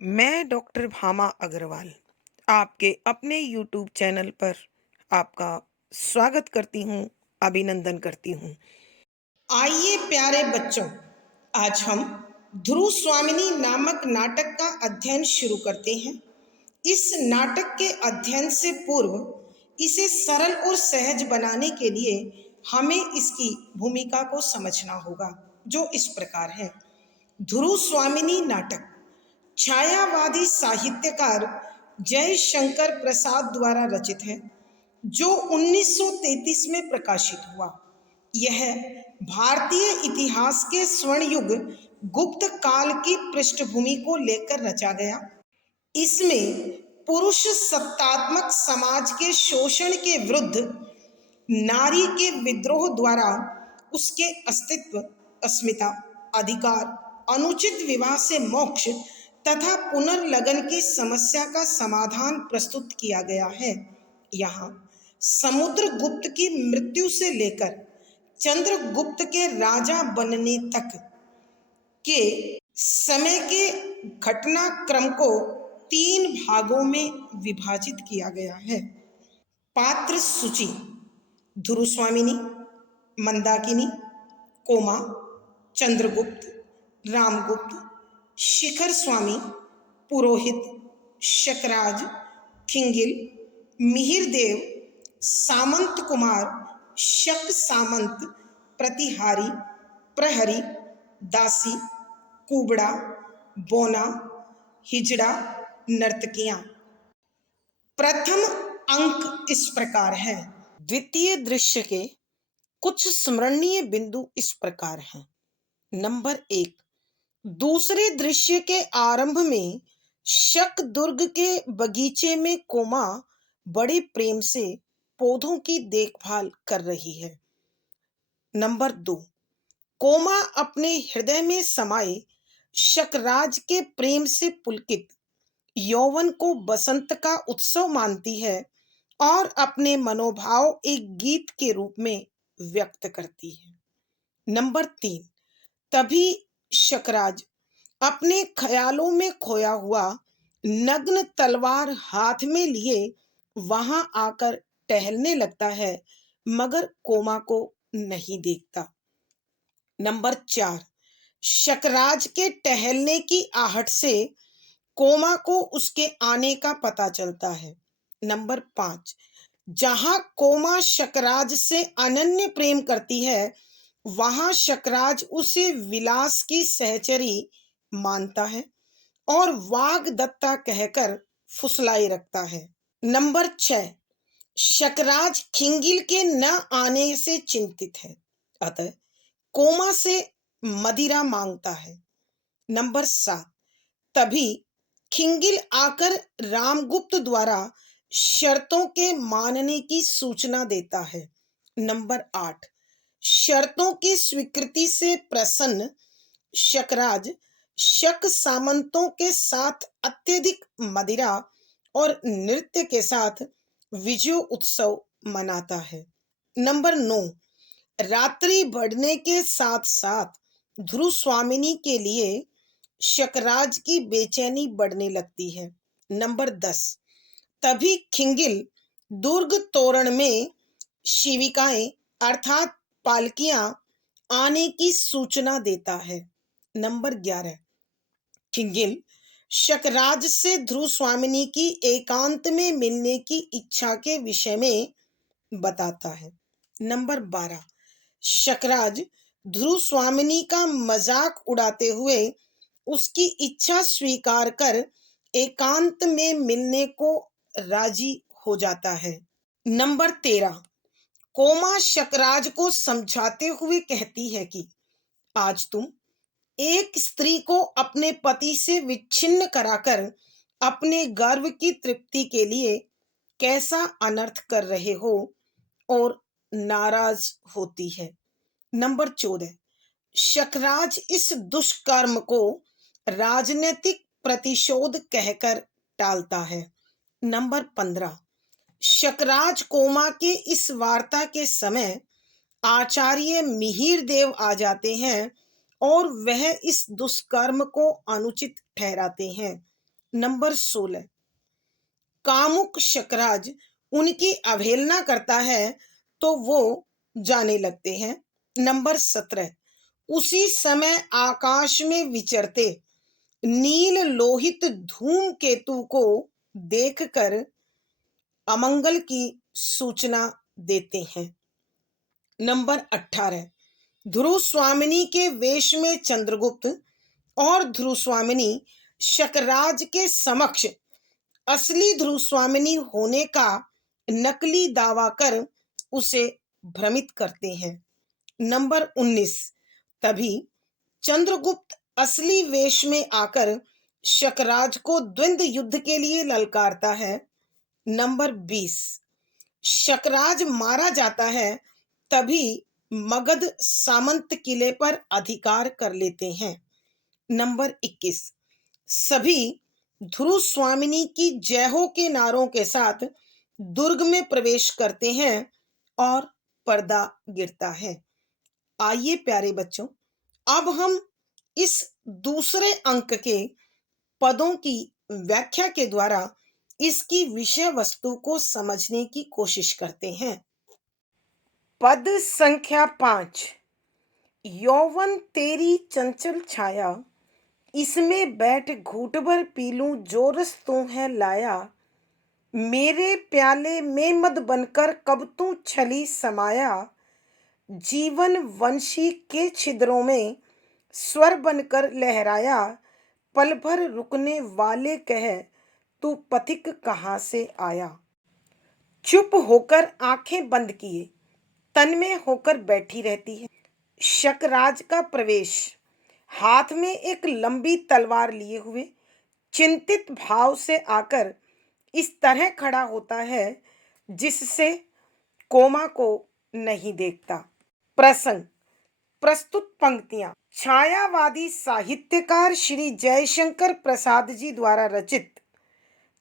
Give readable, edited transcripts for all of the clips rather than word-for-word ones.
मैं डॉक्टर भामा अग्रवाल आपके अपने यूट्यूब चैनल पर आपका स्वागत करती हूँ, अभिनंदन करती हूँ। आइए प्यारे बच्चों, आज हम ध्रुव स्वामिनी नामक नाटक का अध्ययन शुरू करते हैं। इस नाटक के अध्ययन से पूर्व इसे सरल और सहज बनाने के लिए हमें इसकी भूमिका को समझना होगा, जो इस प्रकार है। ध्रुव स्वामिनी नाटक छायावादी साहित्यकार जयशंकर प्रसाद द्वारा रचित है, जो 1933 में प्रकाशित हुआ। यह भारतीय इतिहास के स्वर्ण युग गुप्त काल की पृष्ठभूमि को लेकर रचा गया। इसमें पुरुष सत्तात्मक समाज के शोषण के विरुद्ध नारी के विद्रोह द्वारा उसके अस्तित्व, अस्मिता, अधिकार, अनुचित विवाह से मोक्ष तथा पुनर्लगन की समस्या का समाधान प्रस्तुत किया गया है। यहाँ समुद्रगुप्त की मृत्यु से लेकर चंद्रगुप्त के राजा बनने तक के समय के घटनाक्रम को 3 भागों में विभाजित किया गया है। पात्र सूची: ध्रुव स्वामिनी, मंदाकिनी, कोमा, चंद्रगुप्त, रामगुप्त, शिखर स्वामी, पुरोहित, शकराज, खिंगिल, मिहिरदेव, सामंत कुमार, शक सामंत, प्रतिहारी, प्रहरी, दासी, कुबड़ा, बोना, हिजड़ा, नर्तकियां। प्रथम अंक इस प्रकार है। द्वितीय दृश्य के कुछ स्मरणीय बिंदु इस प्रकार हैं। नंबर 1, दूसरे दृश्य के आरंभ में शक दुर्ग के बगीचे में कोमा बड़े प्रेम से पौधों की देखभाल कर रही है। नंबर 2, कोमा अपने हृदय में समाये शकराज के प्रेम से पुलकित यौवन को बसंत का उत्सव मानती है और अपने मनोभाव एक गीत के रूप में व्यक्त करती है। नंबर 3, तभी शकराज अपने ख्यालों में खोया हुआ नग्न तलवार हाथ में लिए वहां आकर टहलने लगता है, मगर कोमा को नहीं देखता। नंबर 4, शकराज के टहलने की आहट से कोमा को उसके आने का पता चलता है। नंबर 5, जहां कोमा शकराज से अनन्य प्रेम करती है, वहां शकराज उसे विलास की सहचरी मानता है और वाग्दत्ता कहकर फुसलाई रखता है। नंबर 6, शकराज खिंगिल के न आने से चिंतित है, अतः कोमा से मदिरा मांगता है। नंबर 7, तभी खिंगिल आकर रामगुप्त द्वारा शर्तों के मानने की सूचना देता है। नंबर 8, शर्तों की स्वीकृति से प्रसन्न शकराज शक सामंतों के साथ अत्यधिक मदिरा और नृत्य के साथ विजय उत्सव मनाता है। नंबर 9, रात्रि बढ़ने के साथ साथ ध्रुव स्वामिनी के लिए शकराज की बेचैनी बढ़ने लगती है। नंबर 10, तभी खिंगिल दुर्ग तोरण में शिविकाएं अर्थात पालकियां आने की सूचना देता है। नंबर 11, खिंगिल शकराज से ध्रुव स्वामिनी की एकांत में मिलने की इच्छा के विषय में बताता है। नंबर 12, शकराज ध्रुव स्वामिनी का मजाक उड़ाते हुए उसकी इच्छा स्वीकार कर एकांत में मिलने को राजी हो जाता है। नंबर 13, कोमा शकराज को समझाते हुए कहती है कि आज तुम एक स्त्री को अपने पति से विच्छिन्न कराकर अपने गर्व की तृप्ति के लिए कैसा अनर्थ कर रहे हो और नाराज होती है। नंबर 14, शकराज इस दुष्कर्म को राजनीतिक प्रतिशोध कहकर टालता है। नंबर 15, शकराज कोमा के इस वार्ता के समय आचार्य मिहिरदेव आ जाते हैं और वह इस दुष्कर्म को अनुचित ठहराते हैं। नंबर 16, कामुक शकराज उनकी अवहेलना करता है तो वो जाने लगते हैं। नंबर 17, उसी समय आकाश में विचरते नील लोहित धूमकेतु को देखकर अमंगल की सूचना देते हैं। नंबर 18, ध्रुव स्वामिनी के वेश में चंद्रगुप्त और ध्रुव स्वामिनी शकराज के समक्ष असली ध्रुव स्वामिनी होने का नकली दावा कर उसे भ्रमित करते हैं। नंबर 19, तभी चंद्रगुप्त असली वेश में आकर शकराज को द्वंद्व युद्ध के लिए ललकारता है। नंबर 20, शकराज मारा जाता है तभी मगध सामंत किले पर अधिकार कर लेते हैं। नंबर 21, सभी ध्रुव स्वामिनी की जय हो के नारों के साथ दुर्ग में प्रवेश करते हैं और पर्दा गिरता है। आइए प्यारे बच्चों, अब हम इस दूसरे अंक के पदों की व्याख्या के द्वारा इसकी विषय वस्तु को समझने की कोशिश करते हैं। पद संख्या 5, यौवन तेरी चंचल छाया, इसमें बैठ घूट भर पी लूं जो रस तू है लाया, मेरे प्याले में मद बनकर कब तू छली समाया, जीवन वंशी के छिद्रों में स्वर बनकर लहराया, पल भर रुकने वाले कह तू पथिक कहाँ से आया। चुप होकर आंखें बंद किए तन में होकर बैठी रहती है। शकराज का प्रवेश, हाथ में एक लंबी तलवार लिए हुए चिंतित भाव से आकर इस तरह खड़ा होता है जिससे कोमा को नहीं देखता। प्रसंग, प्रस्तुत पंक्तियां छायावादी साहित्यकार श्री जयशंकर प्रसाद जी द्वारा रचित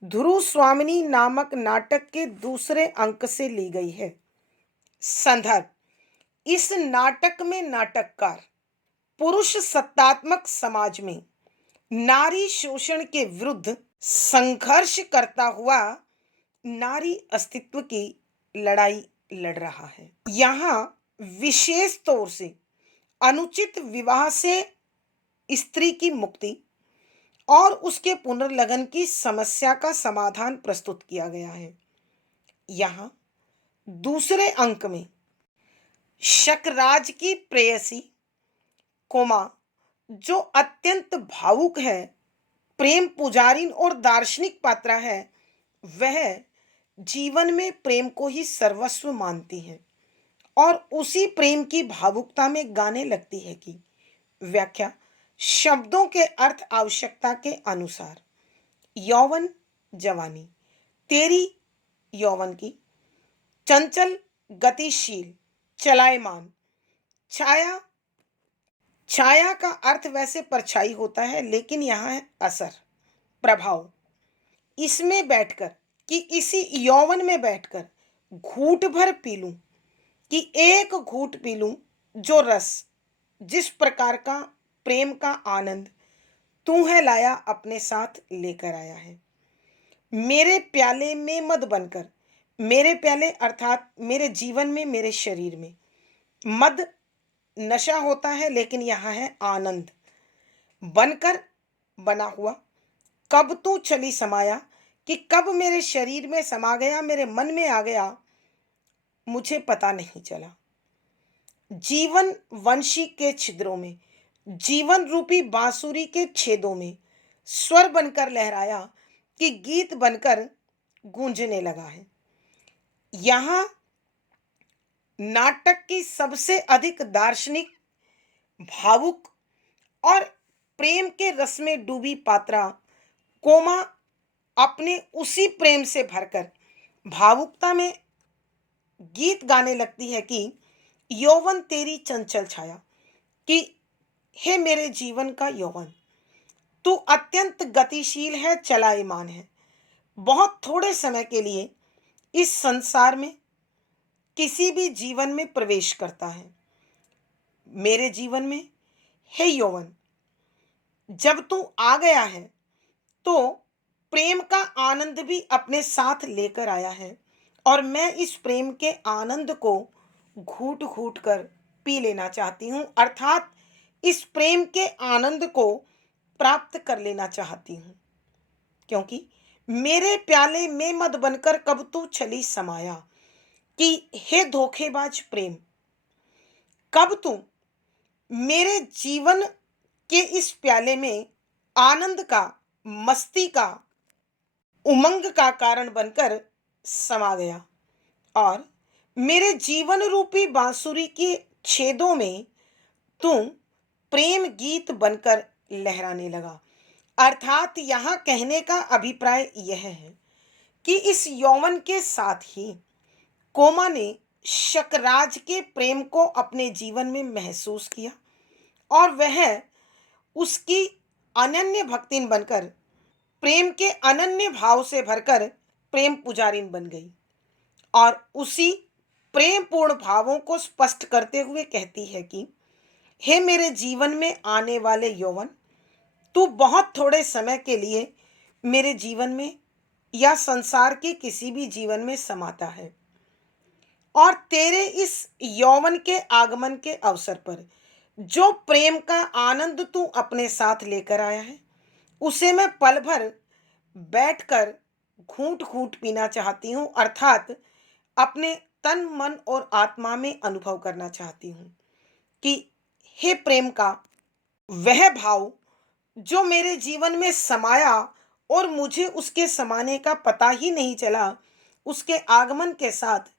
ध्रुव स्वामिनी नामक नाटक के दूसरे अंक से ली गई है। संदर्भ, इस नाटक में नाटककार पुरुष सत्तात्मक समाज में नारी शोषण के विरुद्ध संघर्ष करता हुआ नारी अस्तित्व की लड़ाई लड़ रहा है। यहाँ विशेष तौर से अनुचित विवाह से स्त्री की मुक्ति और उसके पुनर्लगन की समस्या का समाधान प्रस्तुत किया गया है। यहाँ दूसरे अंक में शकराज की प्रेयसी कोमा, जो अत्यंत भावुक है, प्रेम पुजारिन और दार्शनिक पात्रा है, वह जीवन में प्रेम को ही सर्वस्व मानती है और उसी प्रेम की भावुकता में गाने लगती है कि व्याख्या शब्दों के अर्थ आवश्यकता के अनुसार, यौवन जवानी, तेरी यौवन की, चंचल गतिशील चलायमान, छाया, छाया का अर्थ वैसे परछाई होता है लेकिन यहाँ है असर, प्रभाव। इसमें बैठकर कि इसी यौवन में बैठकर घूट भर पी लूं, कि एक घूट पी लूं जो रस, जिस प्रकार का प्रेम का आनंद तू है लाया अपने साथ लेकर आया है। मेरे प्याले में मद बनकर, मेरे प्याले अर्थात मेरे जीवन में, मेरे शरीर में मद नशा होता है लेकिन यहाँ है आनंद, बनकर बना हुआ, कब तू चली समाया, कि कब मेरे शरीर में समा गया, मेरे मन में आ गया, मुझे पता नहीं चला। जीवन वंशी के छिद्रों में, जीवन रूपी बांसुरी के छेदों में स्वर बनकर लहराया, कि गीत बनकर गूंजने लगा है। यहाँ नाटक की सबसे अधिक दार्शनिक, भावुक और प्रेम के रस में डूबी पात्रा कोमा अपने उसी प्रेम से भरकर भावुकता में गीत गाने लगती है कि यौवन तेरी चंचल छाया, कि हे मेरे जीवन का यौवन, तू अत्यंत गतिशील है, चलायमान है, बहुत थोड़े समय के लिए इस संसार में किसी भी जीवन में प्रवेश करता है। मेरे जीवन में हे यौवन, जब तू आ गया है तो प्रेम का आनंद भी अपने साथ लेकर आया है और मैं इस प्रेम के आनंद को घूट घूट कर पी लेना चाहती हूँ, अर्थात इस प्रेम के आनंद को प्राप्त कर लेना चाहती हूँ। क्योंकि मेरे प्याले में मत बनकर कब तू छली समाया, कि हे धोखेबाज प्रेम, कब तू मेरे जीवन के इस प्याले में आनंद का, मस्ती का, उमंग का कारण बनकर समा गया और मेरे जीवन रूपी बांसुरी के छेदों में तू प्रेम गीत बनकर लहराने लगा। अर्थात यहाँ कहने का अभिप्राय यह है कि इस यौवन के साथ ही कोमा ने शकराज के प्रेम को अपने जीवन में महसूस किया और वह उसकी अनन्य भक्तिन बनकर, प्रेम के अनन्य भाव से भरकर प्रेम पुजारिन बन गई और उसी प्रेम पूर्ण भावों को स्पष्ट करते हुए कहती है कि हे मेरे जीवन में आने वाले यौवन, तू बहुत थोड़े समय के लिए मेरे जीवन में या संसार के किसी भी जीवन में समाता है और तेरे इस यौवन के आगमन के अवसर पर जो प्रेम का आनंद तू अपने साथ लेकर आया है उसे मैं पल भर बैठकर घूंट घूंट पीना चाहती हूँ, अर्थात अपने तन मन और आत्मा में अनुभव करना चाहती हूँ कि हे प्रेम का वह भाव जो मेरे जीवन में समाया और मुझे उसके समाने का पता ही नहीं चला, उसके आगमन के साथ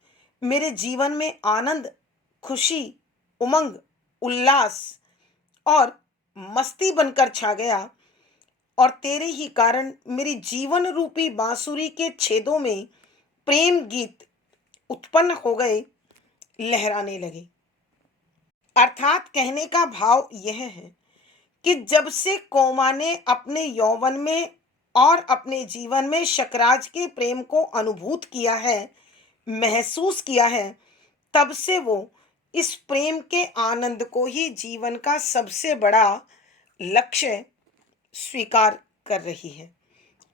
मेरे जीवन में आनंद, खुशी, उमंग, उल्लास और मस्ती बनकर छा गया और तेरे ही कारण मेरी जीवन रूपी बांसुरी के छेदों में प्रेम गीत उत्पन्न हो गए, लहराने लगे। अर्थात कहने का भाव यह है कि जब से कोमा ने अपने यौवन में और अपने जीवन में शकराज के प्रेम को अनुभूत किया है, महसूस किया है, तब से वो इस प्रेम के आनंद को ही जीवन का सबसे बड़ा लक्ष्य स्वीकार कर रही है।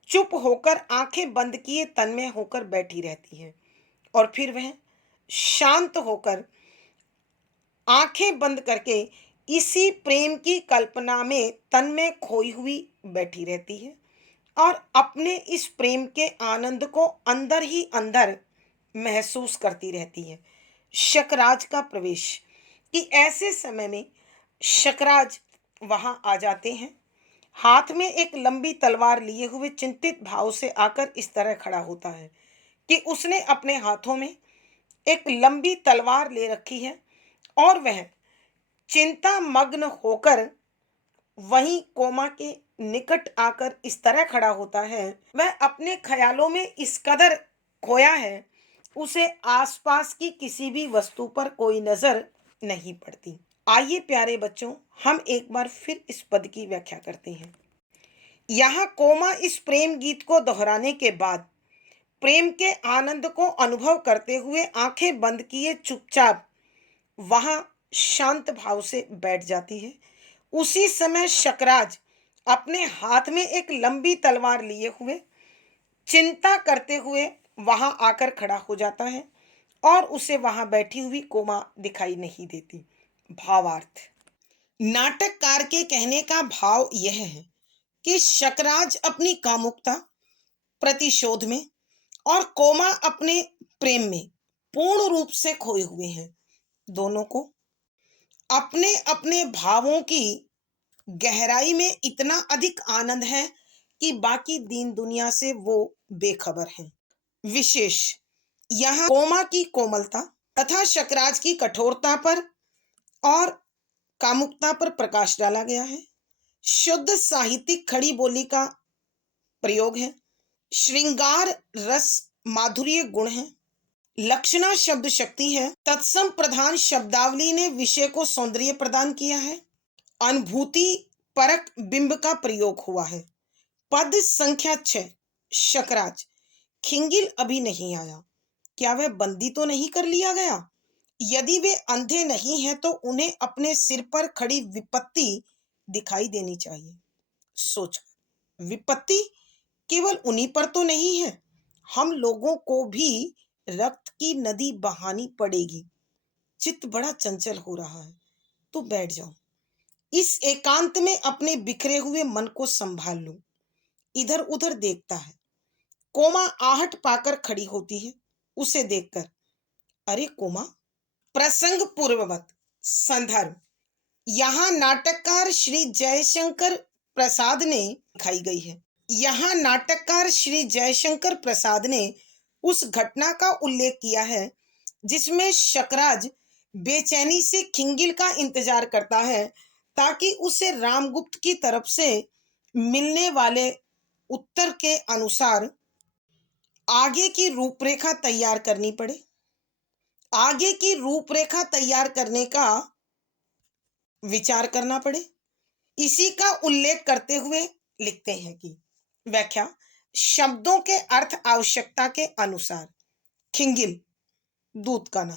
चुप होकर आंखें बंद किए तन्मय होकर बैठी रहती है और फिर वह शांत होकर आंखें बंद करके इसी प्रेम की कल्पना में तन में खोई हुई बैठी रहती है और अपने इस प्रेम के आनंद को अंदर ही अंदर महसूस करती रहती है। शकराज का प्रवेश, कि ऐसे समय में शकराज वहां आ जाते हैं, हाथ में एक लंबी तलवार लिए हुए चिंतित भाव से आकर इस तरह खड़ा होता है कि उसने अपने हाथों में एक लंबी तलवार ले रखी है और वह चिंता मग्न होकर वहीं कोमा के निकट आकर इस तरह खड़ा होता है। वह अपने ख्यालों में इस कदर खोया है, उसे आसपास की किसी भी वस्तु पर कोई नजर नहीं पड़ती। आइए प्यारे बच्चों, हम एक बार फिर इस पद की व्याख्या करते हैं। यहाँ कोमा इस प्रेम गीत को दोहराने के बाद प्रेम के आनंद को अनुभव करते हुए आंखें बंद किए चुपचाप वहां शांत भाव से बैठ जाती है। उसी समय शकराज अपने हाथ में एक लंबी तलवार लिए हुए चिंता करते हुए वहां आकर खड़ा हो जाता है और उसे वहां बैठी हुई कोमा दिखाई नहीं देती। भावार्थ, नाटककार के कहने का भाव यह है कि शकराज अपनी कामुकता, प्रतिशोध में और कोमा अपने प्रेम में पूर्ण रूप से खोए हुए हैं। दोनों को अपने अपने भावों की गहराई में इतना अधिक आनंद है कि बाकी दीन दुनिया से वो बेखबर हैं। विशेष यहाँ कोमा की कोमलता तथा शकराज की कठोरता पर और कामुकता पर प्रकाश डाला गया है। शुद्ध साहित्यिक खड़ी बोली का प्रयोग है। श्रृंगार रस माधुर्य गुण है। लक्षणा शब्द शक्ति है। तत्सम प्रधान शब्दावली ने विषय को सौंदर्य प्रदान किया है। अनुभूति परक बिंब का प्रयोग हुआ है। पद संख्या 6, शकराज, खिंगिल अभी नहीं आया, क्या वह बंदी तो नहीं कर लिया गया? यदि वे अंधे नहीं हैं तो उन्हें अपने सिर पर खड़ी विपत्ति दिखाई देनी चाहिए। सोच, विपत्ति केवल उन्हीं पर तो नहीं है, हम लोगों को भी रक्त की नदी बहानी पड़ेगी। चित्त बड़ा चंचल हो रहा है, तो बैठ जाओ। इस एकांत में अपने बिखरे हुए मन को संभाल लो। इधर उधर देखता है। कोमा आहट पाकर खड़ी होती है। उसे देखकर, अरे कोमा। प्रसंग पूर्ववत। संदर्भ, यहाँ नाटककार श्री जयशंकर प्रसाद ने दिखाई गई है। यहाँ नाटककार श्री जयशंकर प्रसाद ने उस घटना का उल्लेख किया है जिसमें शकराज बेचैनी से खिंगिल का इंतजार करता है ताकि उसे रामगुप्त की तरफ से मिलने वाले उत्तर के अनुसार आगे की रूपरेखा तैयार करनी पड़े। आगे की रूपरेखा तैयार करने का विचार करना पड़े। इसी का उल्लेख करते हुए लिखते हैं कि व्याख्या, शब्दों के अर्थ आवश्यकता के अनुसार। खिंगिल, दूत का नाम,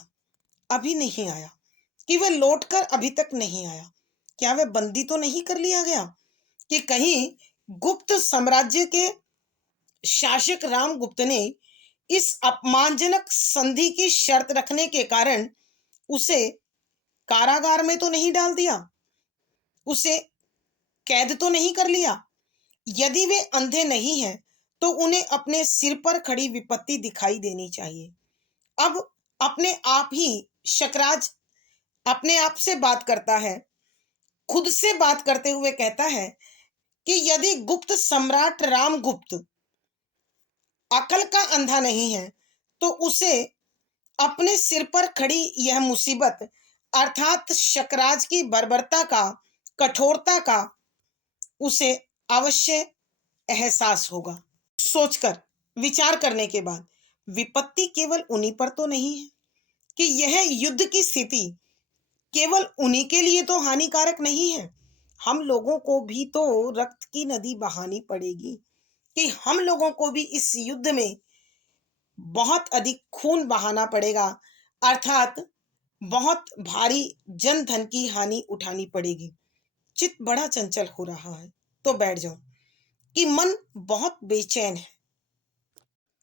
अभी नहीं आया कि वह लौटकर अभी तक नहीं आया। क्या वह बंदी तो नहीं कर लिया गया कि कहीं गुप्त साम्राज्य के शासक रामगुप्त ने इस अपमानजनक संधि की शर्त रखने के कारण उसे कारागार में तो नहीं डाल दिया, उसे कैद तो नहीं कर लिया। यदि वे अंधे नहीं हैं तो उन्हें अपने सिर पर खड़ी विपत्ति दिखाई देनी चाहिए। अब अपने आप ही शकराज अपने आप से बात करता है, खुद से बात करते हुए कहता है कि यदि गुप्त सम्राट रामगुप्त अकल का अंधा नहीं है तो उसे अपने सिर पर खड़ी यह मुसीबत अर्थात शकराज की बर्बरता का, कठोरता का उसे अवश्य एहसास होगा। सोचकर, विचार करने के बाद विपत्ति केवल उन्हीं पर तो नहीं है कि यह युद्ध की स्थिति केवल उन्हीं के लिए तो हानिकारक नहीं है, हम लोगों को भी तो रक्त की नदी बहानी पड़ेगी, कि हम लोगों को भी इस युद्ध में बहुत अधिक खून बहाना पड़ेगा, अर्थात बहुत भारी जन धन की हानि उठानी पड़ेगी। चित्त बड़ा चंचल हो रहा है, तो बैठ जाओ कि मन बहुत बेचैन है।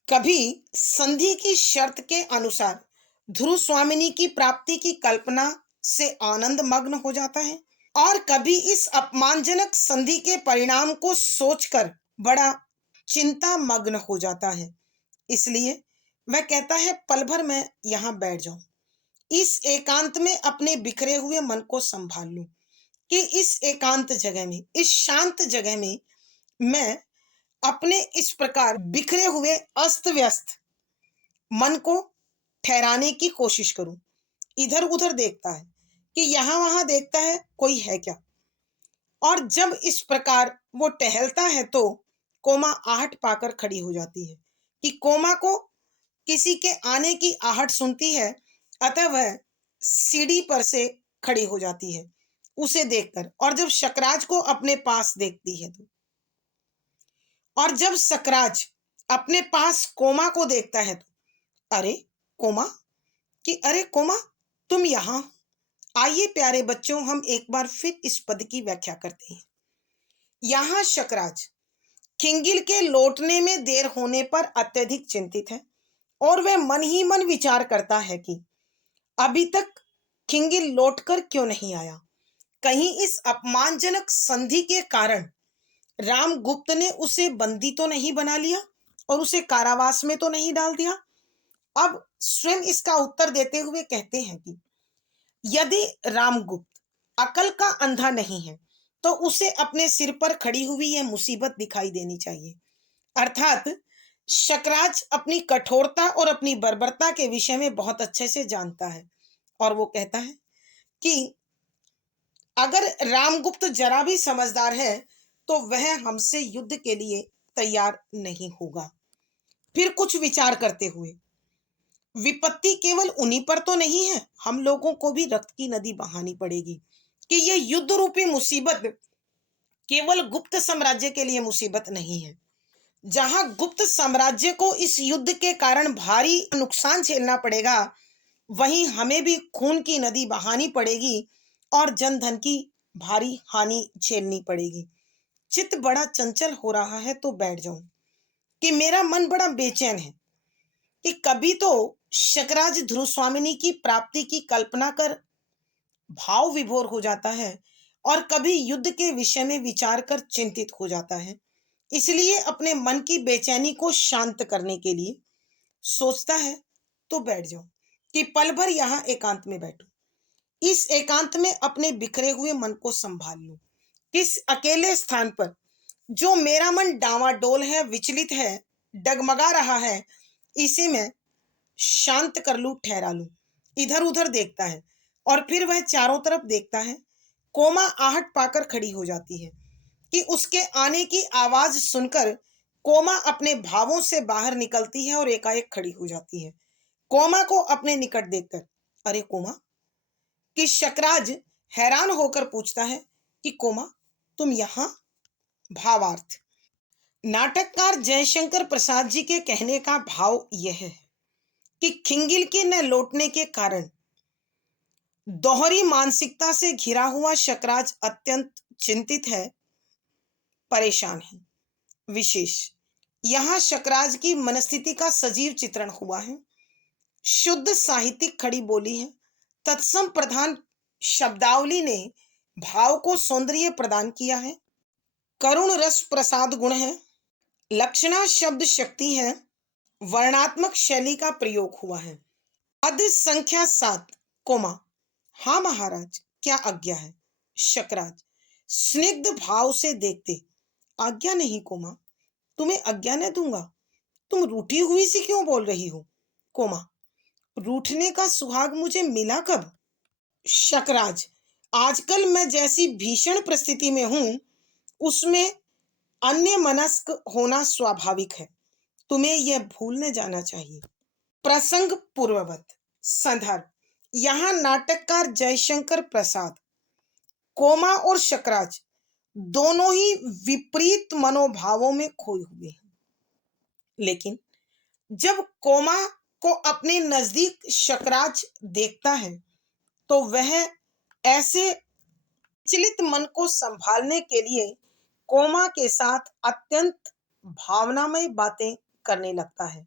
कभी संधि की शर्त के अनुसार ध्रुव स्वामिनी की प्राप्ति की कल्पना से आनंद मग्न हो जाता है और कभी इस अपमानजनक संधि के परिणाम को सोचकर बड़ा चिंता मग्न हो जाता है। इसलिए वह कहता है, पल भर मैं यहाँ बैठ जाऊं, इस एकांत में अपने बिखरे हुए मन को संभाल लूं कि इस एकांत जगह में, इस शांत जगह में मैं अपने इस प्रकार बिखरे हुए अस्त व्यस्त मन को ठहराने की कोशिश करूं। इधर उधर देखता है कि यहां वहां देखता है कोई है क्या, और जब इस प्रकार वो टहलता है तो कोमा आहट पाकर खड़ी हो जाती है कि कोमा को किसी के आने की आहट सुनती है, अतः वह सीढ़ी पर से खड़ी हो जाती है उसे देखकर। और जब शकराज को अपने पास देखती है तो, और जब शकराज अपने पास कोमा को देखता है तो, अरे कोमा, कि अरे कोमा, तुम यहाँ। आइए प्यारे बच्चों, हम एक बार फिर इस पद की व्याख्या करते हैं। यहाँ शकराज खिंगिल के लौटने में देर होने पर अत्यधिक चिंतित है और वह मन ही मन विचार करता है कि अभी तक खिंगिल लौटकर क्यों नहीं आया। कहीं इस अपमानजनक संधि के कारण रामगुप्त ने उसे बंदी तो नहीं बना लिया और उसे कारावास में तो नहीं डाल दिया। अब स्वयं इसका उत्तर देते हुए कहते हैं कि यदि रामगुप्त अकल का अंधा नहीं है तो उसे अपने सिर पर खड़ी हुई यह मुसीबत दिखाई देनी चाहिए, अर्थात शकराज अपनी कठोरता और अपनी बर्बरता के विषय में बहुत अच्छे से जानता है और वो कहता है कि अगर रामगुप्त जरा भी समझदार है तो वह हमसे युद्ध के लिए तैयार नहीं होगा। फिर कुछ विचार करते हुए, विपत्ति केवल उन्हीं पर तो नहीं है, हम लोगों को भी रक्त की नदी बहानी पड़ेगी, कि यह युद्ध रूपी मुसीबत केवल गुप्त साम्राज्य के लिए मुसीबत नहीं है। जहां गुप्त साम्राज्य को इस युद्ध के कारण भारी नुकसान झेलना पड़ेगा, वहीं हमें भी खून की नदी बहानी पड़ेगी और जनधन की भारी हानि झेलनी पड़ेगी। चित्त बड़ा चंचल हो रहा है, तो बैठ जाऊं। कि मेरा मन बड़ा बेचैन है कि कभी तो शकराज ध्रुवस्वामिनी की प्राप्ति की कल्पना कर भाव विभोर हो जाता है और कभी युद्ध के विषय में विचार कर चिंतित हो जाता है। इसलिए अपने मन की बेचैनी को शांत करने के लिए सोचता है तो बैठ जाऊं कि पल भर यहाँ एकांत में बैठूं, इस एकांत में अपने बिखरे हुए मन को संभाल लूं। किस अकेले स्थान पर जो मेरा मन डावाडोल है, विचलित है, डगमगा रहा है, इसे मैं शांत कर लूं, ठहरा लूं। इधर उधर देखता है और फिर वह चारों तरफ देखता है। कोमा आहट पाकर खड़ी हो जाती है कि उसके आने की आवाज सुनकर कोमा अपने भावों से बाहर निकलती है और एकाएक खड़ी हो जाती है। कोमा को अपने निकट देखकर, अरे कोमा, कि शकराज हैरान होकर पूछता है कि कोमा, तुम यहां? भावार्थ, नाटककार जयशंकर प्रसाद जी के कहने का भाव यह है कि खिंगिल के न लौटने के कारण दोहरी मानसिकता से घिरा हुआ शकराज अत्यंत चिंतित है, परेशान है। विशेष यहाँ शकराज की मनस्थिति का सजीव चित्रण हुआ है। शुद्ध साहित्यिक खड़ी बोली है। तत्सम प्रधान शब्दावली ने भाव को सौंदर्य प्रदान किया है। करुण रस प्रसाद गुण है। लक्षणा शब्द शक्ति है। वर्णात्मक शैली का प्रयोग हुआ है। पद संख्या 7, कोमा, हाँ महाराज, क्या आज्ञा है? शकराज स्निग्ध भाव से देखते, आज्ञा नहीं कोमा, तुम्हें आज्ञा न दूंगा। तुम रूठी हुई सी क्यों बोल रही हो? कोमा, रूठने का सुहाग मुझे मिला कब? शकराज, आजकल मैं जैसी भीषण परिस्थिति में हूं उसमें अन्य मनस्क होना स्वाभाविक है। तुम्हें यह भूल न जाना चाहिए। प्रसंग पूर्ववत। संदर्भ, यहाँ नाटककार जयशंकर प्रसाद कोमा और शकराज दोनों ही विपरीत मनोभावों में खोए हुए हैं। लेकिन जब कोमा को अपने नजदीक शकराज देखता है तो वह ऐसे विचलित मन को संभालने के लिए कोमा के साथ अत्यंत भावनामय बातें करने लगता है।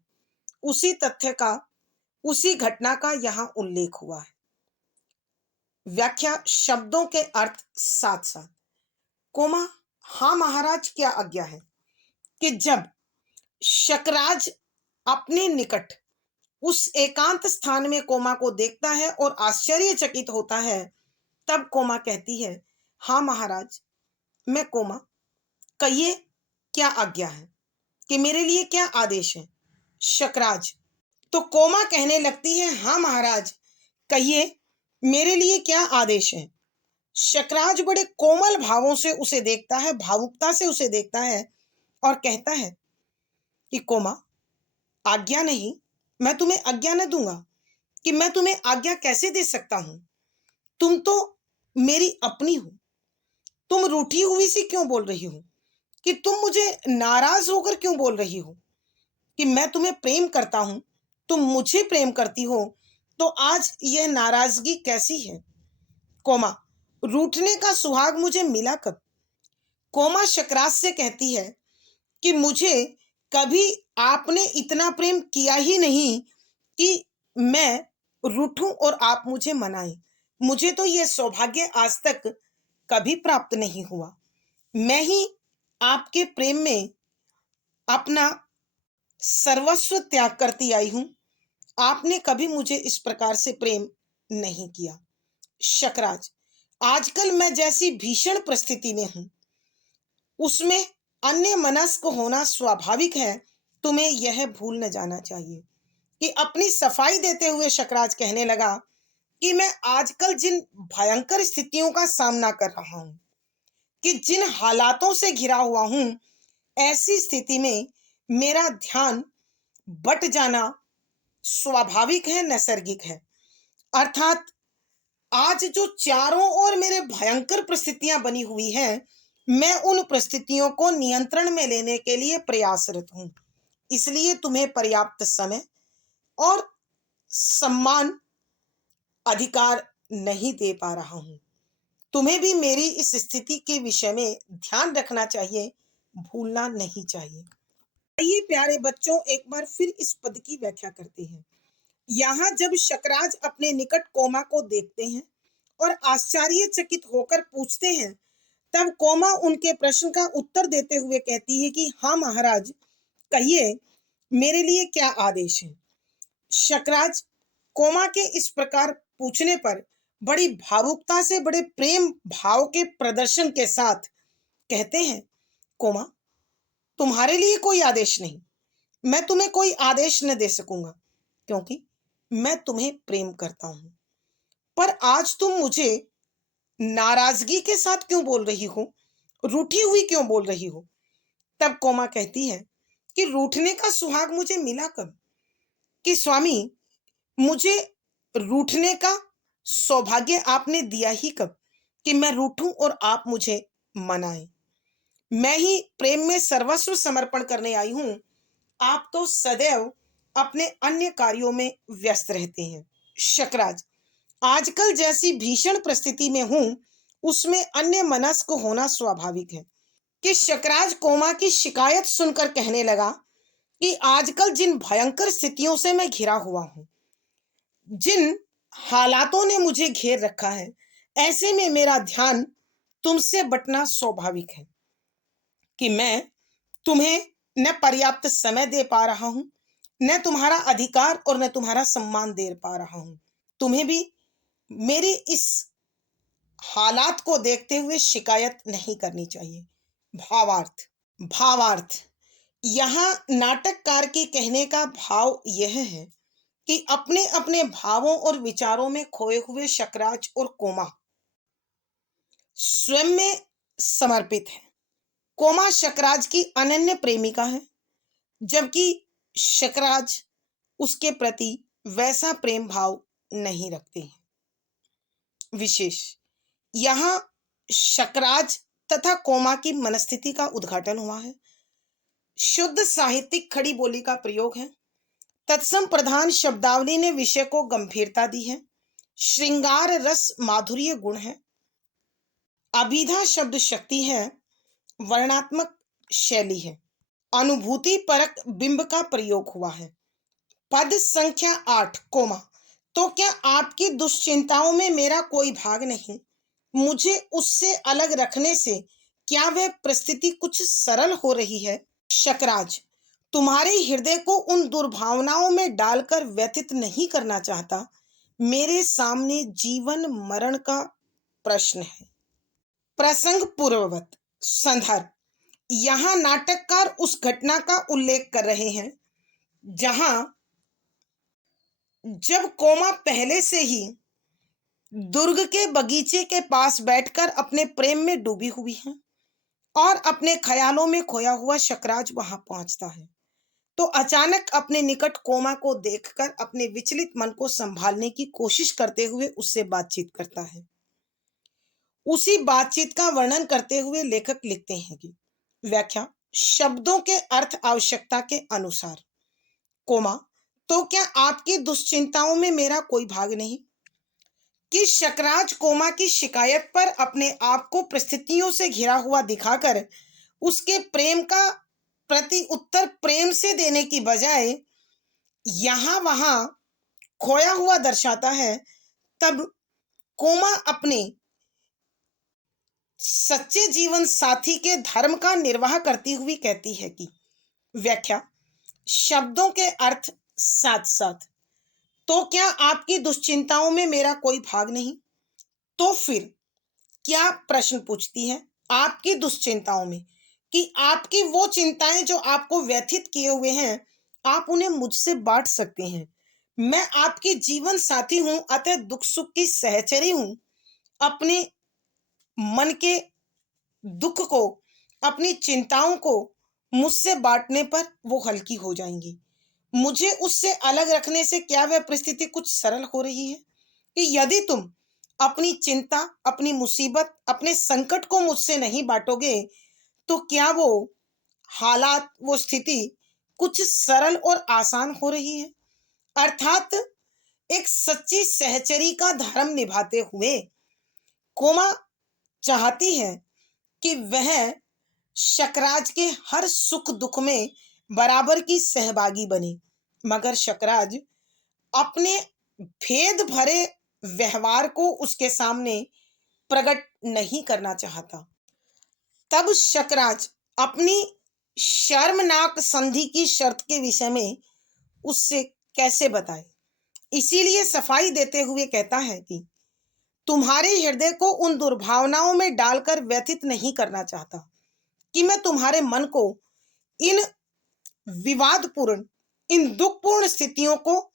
उसी तथ्य का, उसी घटना का यहाँ उल्लेख हुआ है। व्याख्या, शब्दों के अर्थ साथ साथ। कोमा, हाँ महाराज, क्या आज्ञा है? कि जब शकराज अपने निकट उस एकांत स्थान में कोमा को देखता है और आश्चर्यचकित होता है, तब कोमा कहती है, हाँ महाराज, मैं कोमा, कहिए क्या आज्ञा है, कि मेरे लिए क्या आदेश है? शकराज, तो कोमा कहने लगती है, हाँ महाराज, कहिए मेरे लिए क्या आदेश है? शकराज बड़े कोमल भावों से उसे देखता है, भावुकता से उसे देखता है और कहता है कि कोमा, आज्ञा नहीं, मैं तुम्हें आज्ञा न दूंगा। कि मैं तुम्हें आज्ञा कैसे दे सकता हूं? तुम तो मेरी अपनी हो। तुम रूठी हुई सी क्यों बोल रही हो? कि तुम मुझे नाराज होकर क्यों बोल रही हो? कि मैं तुम्हें प्रेम करता हूं, तुम मुझे प्रेम करती हो, तो आज यह नाराजगी कैसी है? कोमा, रूठने का सुहाग मुझे मिला कब? कोमा शकराज से कहती है कि मुझे कभी आपने इतना प्रेम किया ही नहीं कि मैं रूठूं और आप मुझे मनाएं। मुझे तो यह सौभाग्य आज तक कभी प्राप्त नहीं हुआ। मैं ही आपके प्रेम में अपना सर्वस्व त्याग करती आई हूं। आपने कभी मुझे इस प्रकार से प्रेम नहीं किया। शकराज, आजकल मैं जैसी भीषण परिस्थिति में हूं उसमें अन्य मनस्क होना स्वाभाविक है। तुम्हें यह भूल न जाना चाहिए। कि अपनी सफाई देते हुए शकराज कहने लगा कि मैं आजकल जिन भयंकर स्थितियों का सामना कर रहा हूं, कि जिन हालातों से घिरा हुआ हूं, ऐसी स्थिति में मेरा ध्यान बट जाना स्वाभाविक है, नैसर्गिक है। अर्थात आज जो चारों ओर मेरे भयंकर परिस्थितियां बनी हुई हैं, मैं उन परिस्थितियों को नियंत्रण में लेने के लिए प्रयासरत हूं। इसलिए तुम्हें पर्याप्त समय और सम्मान, अधिकार नहीं दे पा रहा हूं। तुम्हें भी मेरी इस स्थिति के विषय में ध्यान रखना चाहिए, भूलना नहीं चाहिए। आइए प्यारे बच्चों एक बार फिर इस पद की व्याख्या करते हैं। यहाँ जब शकराज अपने निकट कोमा को देखते हैं और आश्चर्यचकित होकर पूछते हैं, तब कोमा उनके प्रश्न का उत्तर देते हुए कहती है कि हाँ महाराज, कहिए मेरे लिए क्या आदेश है। शकराज कोमा के इस प्रकार पूछने पर बड़ी भावुकता से, बड़े प्रेम भाव के प्रदर्शन के साथ कहते हैं, कोमा, तुम्हारे लिए कोई आदेश नहीं, मैं तुम्हें कोई आदेश न दे सकूंगा, क्योंकि मैं तुम्हें प्रेम करता हूं। पर आज तुम मुझे नाराजगी के साथ क्यों बोल रही हो, रूठी हुई क्यों बोल रही हो। तब कोमा कहती है कि रूठने का सुहाग मुझे मिला कब, कि स्वामी, मुझे रूठने का सौभाग्य आपने दिया ही कब, कि मैं रूठूं और आप मुझे मनाएं। मैं ही प्रेम में सर्वस्व समर्पण करने आई हूं, आप तो सदैव अपने अन्य कार्यों में व्यस्त रहते हैं। शकराज, आजकल जैसी भीषण परिस्थिति में हूं, उसमें अन्य मनस्क होना स्वाभाविक है। कि शकराज कोमा की शिकायत सुनकर कहने लगा कि आजकल जिन भयंकर स्थितियों से मैं घिरा हुआ हूं, जिन हालातों ने मुझे घेर रखा है, ऐसे में मेरा ध्यान तुमसे बटना स्वाभाविक है कि मैं तुम्हें न पर्याप्त समय दे पा रहा हूं, न तुम्हारा अधिकार और न तुम्हारा सम्मान दे पा रहा हूं। तुम्हें भी मेरी इस हालात को देखते हुए शिकायत नहीं करनी चाहिए। भावार्थ। भावार्थ, यहाँ नाटककार के कहने का भाव यह है कि अपने अपने भावों और विचारों में खोए हुए शकराज और कोमा स्वयं में समर्पित है। कोमा शकराज की अनन्य प्रेमिका है, जबकि शकराज उसके प्रति वैसा प्रेम भाव नहीं रखते हैं। विशेष, यहाँ शकराज तथा कोमा की मनस्थिति का उद्घाटन हुआ है। शुद्ध साहित्यिक खड़ी बोली का प्रयोग है। तत्सम प्रधान शब्दावली ने विषय को गंभीरता दी है। श्रृंगार रस माधुर्य गुण है। अभिधा शब्द शक्ति है। वर्णात्मक शैली है। अनुभूति परक बिंब का प्रयोग हुआ है। पद संख्या 8 कोमा, तो क्या आपकी दुश्चिंताओं में मेरा कोई भाग नहीं, मुझे उससे अलग रखने से क्या वह परिस्थिति कुछ सरल हो रही है। शकराज, तुम्हारे हृदय को उन दुर्भावनाओं में डालकर व्यथित नहीं करना चाहता। मेरे सामने जीवन मरण का प्रश्न है। प्रसंग पूर्ववत। संदर्भ, यहाँ नाटककार उस घटना का उल्लेख कर रहे हैं जहां जब कोमा पहले से ही दुर्ग के बगीचे के पास बैठकर अपने प्रेम में डूबी हुई है और अपने ख्यालों में खोया हुआ शकराज वहां पहुंचता है, तो अचानक अपने निकट कोमा को देखकर अपने विचलित मन को संभालने की कोशिश करते हुए उससे बातचीत करता है। उसी बातचीत का वर्णन करते हुए लेखक लिखते हैं कि व्याख्या, शब्दों के अर्थ आवश्यकता के अनुसार। कोमा, तो क्या आपकी दुश्चिंताओं में मेरा कोई भाग नहीं। कि शकराज कोमा की शिकायत पर अपने आप को परिस्थितियों से घिरा हुआ दिखाकर उसके प्रेम का प्रति उत्तर प्रेम से देने की बजाय यहां वहां खोया हुआ दर्शाता है। तब कोमा अपने सच्चे जीवन साथी के धर्म का निर्वाह करती हुई कहती है कि व्याख्या, शब्दों के अर्थ साथ साथ, तो क्या आपकी दुश्चिंताओं में मेरा कोई भाग नहीं। तो फिर क्या प्रश्न पूछती है आपकी दुश्चिंताओं में, कि आपकी वो चिंताएं जो आपको व्यथित किए हुए हैं, आप उन्हें मुझसे बांट सकते हैं। मैं आपकी जीवन साथी हूं, अतः दुख सुख की सहचरी हूं। अपने मन के दुख को, अपनी चिंताओं को मुझसे बांटने पर वो हल्की हो जाएंगी। मुझे उससे अलग रखने से क्या वह परिस्थिति कुछ सरल हो रही है, कि यदि तुम अपनी चिंता, अपनी मुसीबत, अपने संकट को मुझसे नहीं बांटोगे, तो क्या वो हालात, वो स्थिति कुछ सरल और आसान हो रही है। अर्थात एक सच्ची सहचरी का धर्म निभाते हुए कोमा चाहती है कि वह शकराज के हर सुख दुख में बराबर की सहभागी बने। मगर शकराज अपने भेद भरे व्यवहार को उसके सामने प्रकट नहीं करना चाहता। तब शकराज अपनी शर्मनाक संधि की शर्त के विषय में उससे कैसे बताए। इसीलिए सफाई देते हुए कहता है कि तुम्हारे हृदय को उन दुर्भावनाओं में डालकर व्यथित नहीं करना चाहता कि मैं तुम्हारे मन को इन विवादपूर्ण, इन दुखपूर्ण स्थितियों को,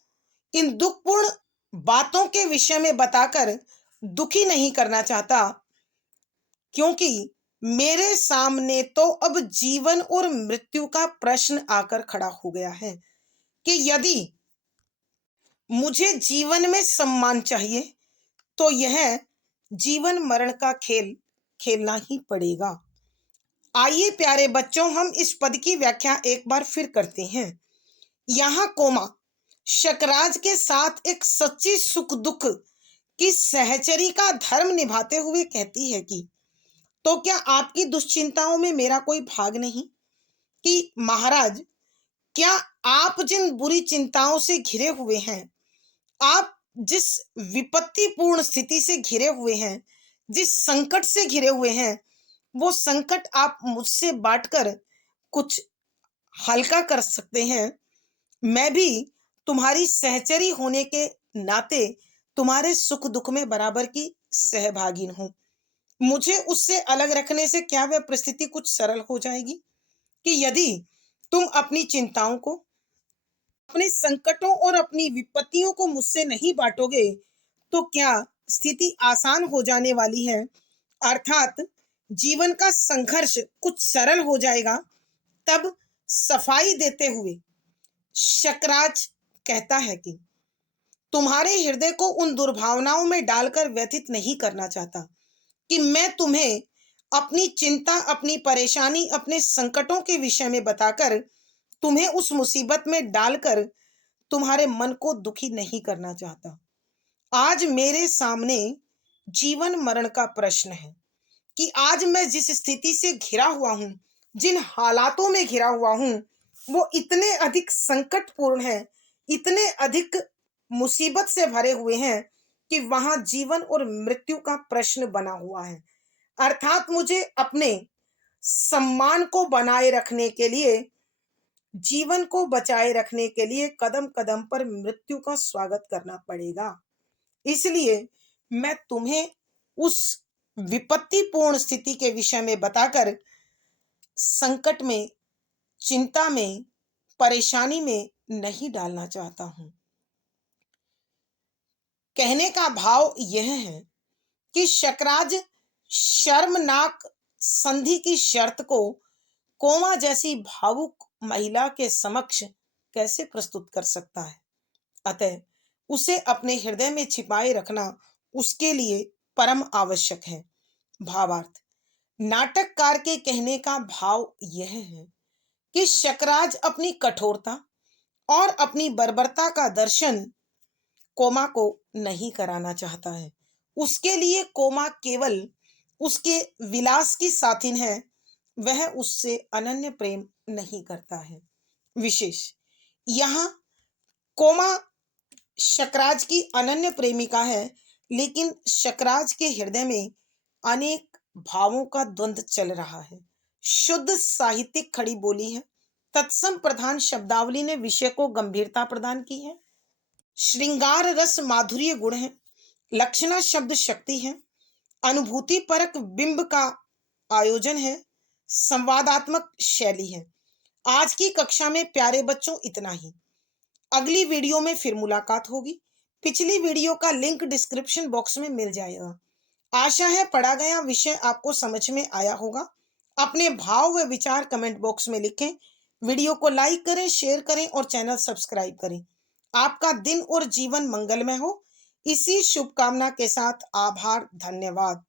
इन दुखपूर्ण बातों के विषय में बताकर दुखी नहीं करना चाहता, क्योंकि मेरे सामने तो अब जीवन और मृत्यु का प्रश्न आकर खड़ा हो गया है कि यदि मुझे जीवन में सम्मान चाहिए तो यह जीवन मरण का खेल खेलना ही पड़ेगा। आइए प्यारे बच्चों, हम इस पद की व्याख्या एक बार फिर करते हैं। यहाँ कोमा शकराज के साथ एक सच्ची सुख दुख की सहचरी का धर्म निभाते हुए कहती है कि तो क्या आपकी दुश्चिंताओं में मेरा कोई भाग नहीं? कि महाराज, क्या आप जिन बुरी चिंताओं से घिरे हुए हैं, आप जिस विपत्तिपूर्ण स्थिति से घिरे हुए हैं, जिस संकट से घिरे हुए हैं, वो संकट आप मुझसे बांटकर कुछ हल्का कर सकते हैं। मैं भी तुम्हारी सहचरी होने के नाते तुम्हारे सुख दुख में बराबर की सहभागी हूँ। मुझे उससे अलग रखने से क्या वह परिस्थिति कुछ सरल हो जाएगी? कि यदि तुम अपनी चिंताओं को, अपने संकटों और अपनी विपत्तियों को मुझसे नहीं बांटोगे तो क्या स्थिति आसान हो जाने वाली है, अर्थात जीवन का संघर्ष कुछ सरल हो जाएगा। तब सफाई देते हुए शकराज कहता है कि तुम्हारे हृदय को उन दुर्भावनाओं में डालकर व्यथित नहीं करना चाहता कि मैं तुम्हें अपनी चिंता, अपनी परेशानी, अपने संकटों के विषय में बताकर तुम्हें उस मुसीबत में डालकर तुम्हारे मन को दुखी नहीं करना चाहता। आज मेरे सामने जीवन मरण का प्रश्न है कि आज मैं जिस स्थिति से घिरा हुआ हूँ, जिन हालातों में घिरा हुआ हूँ, वो इतने अधिक संकटपूर्ण है, इतने अधिक मुसीबत से भरे हुए हैं कि वहां जीवन और मृत्यु का प्रश्न बना हुआ है। अर्थात मुझे अपने सम्मान को बनाए रखने के लिए, जीवन को बचाए रखने के लिए कदम कदम पर मृत्यु का स्वागत करना पड़ेगा। इसलिए मैं तुम्हें उस विपत्तिपूर्ण स्थिति के विषय में बताकर संकट में, चिंता में, परेशानी में नहीं डालना चाहता हूं। कहने का भाव यह है कि शकराज शर्मनाक संधि की शर्त को कोमा जैसी भावुक महिला के समक्ष कैसे प्रस्तुत कर सकता है? अतः उसे अपने हृदय में छिपाए रखना उसके लिए परम आवश्यक है। भावार्थ, नाटककार के कहने का भाव यह है कि शकराज अपनी कठोरता और अपनी बर्बरता का दर्शन कोमा को नहीं कराना चाहता है। उसके लिए कोमा केवल उसके विलास की साथिन है, वह उससे अनन्य प्रेम नहीं करता है। विशेष, यहाँ कोमा शकराज की अनन्य प्रेमिका है, लेकिन शकराज के हृदय में अनेक भावों का द्वंद्व चल रहा है। शुद्ध साहित्यिक खड़ी बोली है, तत्सम प्रधान शब्दावली ने विषय को गंभीरता प्रदान की है। श्रृंगार रस माधुर्य गुण है, लक्षणा शब्द शक्ति है, अनुभूति परक बिंब का आयोजन है, संवादात्मक शैली है। आज की कक्षा में प्यारे बच्चों इतना ही। अगली वीडियो में फिर मुलाकात होगी। पिछली वीडियो का लिंक डिस्क्रिप्शन बॉक्स में मिल जाएगा। आशा है पढ़ा गया विषय आपको समझ में आया होगा। अपने भाव व विचार कमेंट बॉक्स में लिखें। वीडियो को लाइक करें, शेयर करें और चैनल सब्सक्राइब करें। आपका दिन और जीवन मंगलमय हो, इसी शुभकामना के साथ आभार, धन्यवाद।